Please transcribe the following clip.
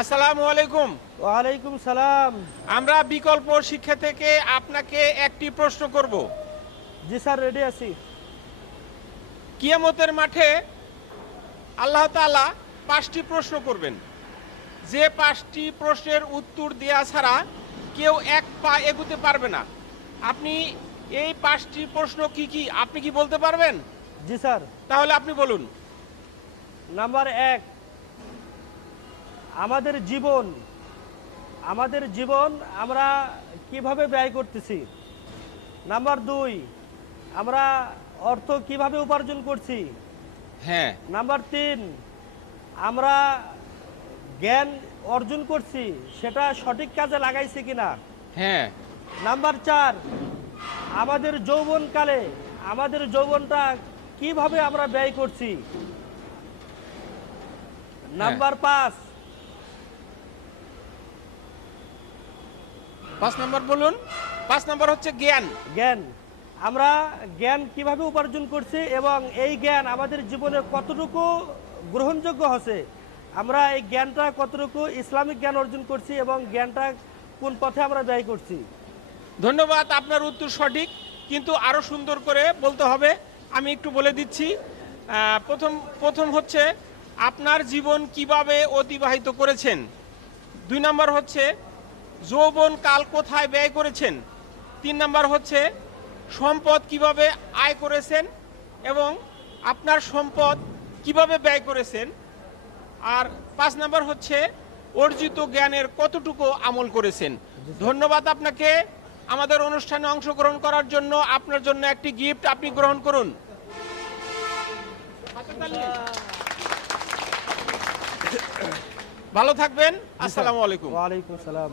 আসসালামু আলাইকুম। ওয়ালাইকুম সালাম। আমরা বিকল্প শিক্ষা থেকে আপনাকে একটি প্রশ্ন করব। জি স্যার রেডি আছি। কিয়ামতের মাঠে আল্লাহ তাআলা পাঁচটি প্রশ্ন করবেন। যে পাঁচটি প্রশ্নের উত্তর দেওয়া ছাড়া কেউ এক পা এগুতে পারবে না। আপনি এই পাঁচটি প্রশ্ন কি কি আপনি কি বলতে পারবেন? জি স্যার। তাহলে আপনি বলুন। নাম্বার এক আমাদের জীবন আমাদের জীবন আমরা কীভাবে ব্যয় করতেছি? নাম্বার দুই আমরা অর্থ কীভাবে উপার্জন করছি? হ্যাঁ। নাম্বার তিন আমরা জ্ঞান অর্জন করছি সেটা সঠিক কাজে লাগাইছি কিনা? হ্যাঁ। নাম্বার চার আমাদের যৌবনকালে আমাদের যৌবনটা কীভাবে আমরা ব্যয় করছি? নাম্বার পাঁচ পাঁচ নম্বর বলুন। পাঁচ নম্বর হচ্ছে জ্ঞান। জ্ঞান। আমরা জ্ঞান কীভাবে উপার্জন করছি এবং এই জ্ঞান আমাদের জীবনে কতটুকু গ্রহণযোগ্য হচ্ছে আমরা এই জ্ঞানটা কতটুকু ইসলামিক জ্ঞান অর্জন করছি এবং জ্ঞানটা কোন পথে আমরা ব্যয় করছি। ধন্যবাদ আপনার উত্তর সঠিক। কিন্তু আরও সুন্দর করে বলতে হবে আমি একটু বলে দিচ্ছি। প্রথম প্রথম হচ্ছে আপনার জীবন কীভাবে অতিবাহিত করেছেন। দুই নম্বর হচ্ছে যৌবন কাল কোথায় ব্যয় করেছেন? তিন নম্বর হচ্ছে সম্পদ কীভাবে আয় করেছেন এবং আপনার সম্পদ কীভাবে ব্যয় করেছেন? আর পাঁচ নাম্বার হচ্ছে অর্জিত জ্ঞানের কতটুকু আমল করেছেন? ধন্যবাদ আপনাকে। আমাদের অনুষ্ঠানে অংশগ্রহণ করার জন্য আপনার জন্য একটি গিফট আপনি গ্রহণ করুন। ভালো থাকবেন। আসসালামু আলাইকুম। ওয়ালাইকুম সালাম